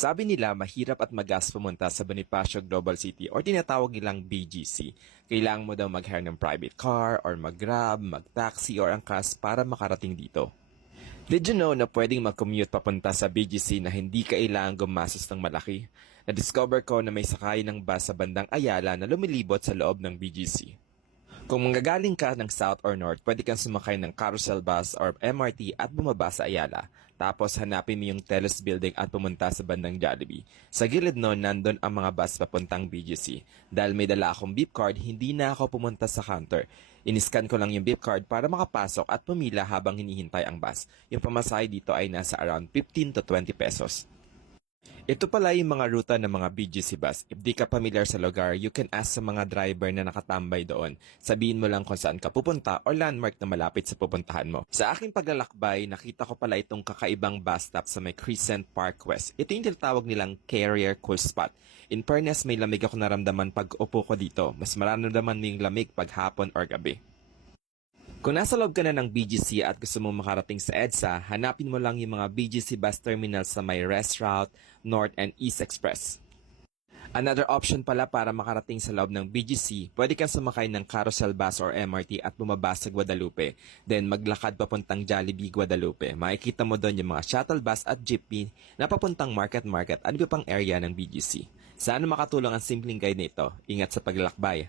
Sabi nila mahirap at magas pumunta sa Bonifacio Global City or tinatawag nilang BGC. Kailangan mo daw mag-hire ng private car or mag-grab, mag-taxi or angkas para makarating dito. Did you know na pwedeng mag-commute papunta sa BGC na hindi kailangan gumastos ng malaki? Na-discover ko na may sakay ng bus sa bandang Ayala na lumilibot sa loob ng BGC. Kung manggagaling ka ng South or North, pwede kang sumakay ng carousel bus or MRT at bumaba sa Ayala. Tapos hanapin mo yung Telos Building at pumunta sa bandang Jollibee. Sa gilid nun, nandun ang mga bus papuntang BGC. Dahil may dala akong beep card, hindi na ako pumunta sa counter. Iniscan ko lang yung beep card para makapasok at pumila habang hinihintay ang bus. Yung pamasahe dito ay nasa around 15 to 20 pesos. Ito pala yung mga ruta ng mga BGC bus. If di ka familiar sa lugar, you can ask sa mga driver na nakatambay doon. Sabihin mo lang kung saan ka pupunta or landmark na malapit sa pupuntahan mo. Sa aking paglalakbay, nakita ko pala itong kakaibang bus stop sa may Crescent Park West. Ito yung tinatawag nilang Carrier Cool Spot. In fairness, may lamig ako naramdaman pag upo ko dito. Mas mararamdaman mo yung lamig pag hapon or gabi. Kung nasa loob ka na ng BGC at gusto mong makarating sa EDSA, hanapin mo lang yung mga BGC bus terminal sa may West Route, North and East Express. Another option pala para makarating sa loob ng BGC, pwede kang sumakay ng carousel bus or MRT at bumaba sa Guadalupe. Then maglakad papuntang Jollibee, Guadalupe. Makikita mo doon yung mga shuttle bus at jeepney na papuntang Market at iba pang area ng BGC. Sana makatulong ang simpleng guide nito. Ingat sa paglalakbay.